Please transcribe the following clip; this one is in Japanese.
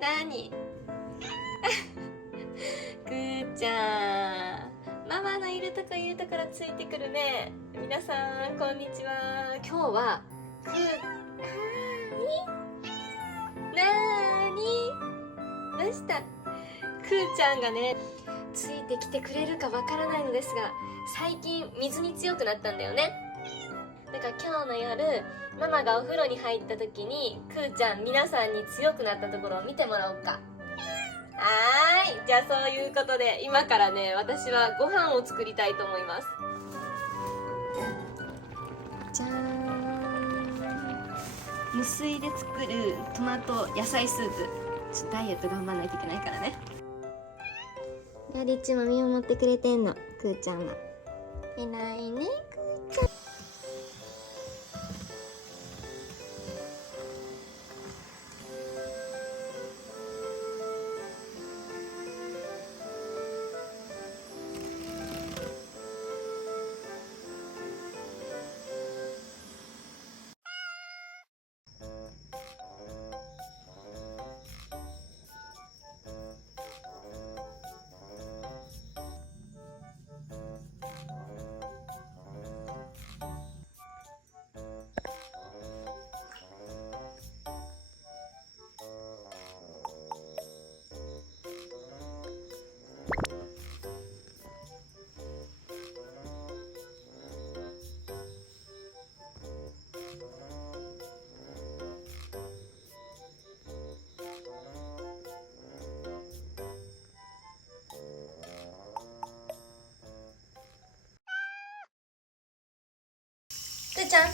なにくーちゃん、ママのいるとこからついてくるね。皆さんこんにちは。今日はくーなーにどうした？くーちゃんがねついてきてくれるかわからないのですが、最近水に強くなったんだよね。だから今日の夜ママがお風呂に入った時にくーちゃん皆さんに強くなったところを見てもらおうか。はーい、じゃあそういうことで今からね私はご飯を作りたいと思います。じゃーん、無水で作るトマト野菜スープ。ちょっとダイエット頑張らないといけないからね。リッチも見守ってくれてんの、くーちゃんは。偉いね、くーちゃん。くーちゃん、